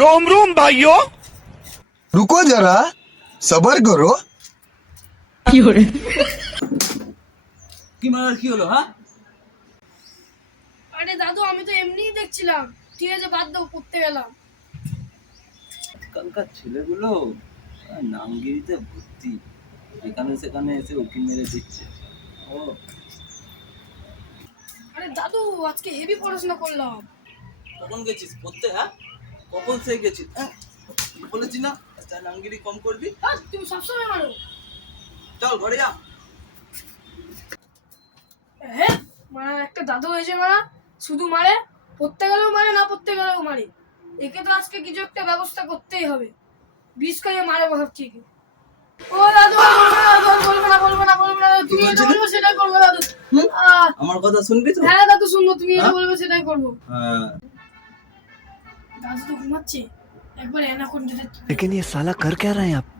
रोम रोम भाइयों, रुको जरा, सबर करो। কি মারার কি হলো? হ্যাঁ, আরে দাদু, আমি তো এমনিই দেখছিলাম। ঠিক আছে, বাদ দাও, করতে গেলাম। আজকালকার ছেলেগুলো নামগিরিতে ভর্তি, এখানে সেখানে এসে উকি মেরে দিচ্ছে। ও আরে দাদু, আজকে হেভি পড়াশোনা করলাম। কখন গেছিস পড়তে? হ্যাঁ, কখন সে গেছিস? বলেছি না নামগিরি কম করবি। আর তুমি সবসময় মারো। চল ঘরে যা। হ্যাঁ, মারা একটা দাদু হয়েছে, মারা শুধু মারে, পড়তে গেলেও মারে, না পড়তে গেলেও মারে। একে তো আজকে কিছু একটা ব্যবস্থা করতেই হবে। বিষ খাইয়ে মারে ভাবছি কি। ও দাদু, বলবো না, বলবো না, বলবো না, তুমি যেটা বলবো সেটাই করবো দাদু। আমার কথা শুনবি তো? হ্যাঁ দাদু, শুনবো, তুমি যেটা বলবে সেটাই করবো। হ্যাঁ, দাদু তো ঘুমাচ্ছে, একবার অ্যানাকোন্ডাটা। लेकिन ये साला कर क्या रहा है यहाँ पे?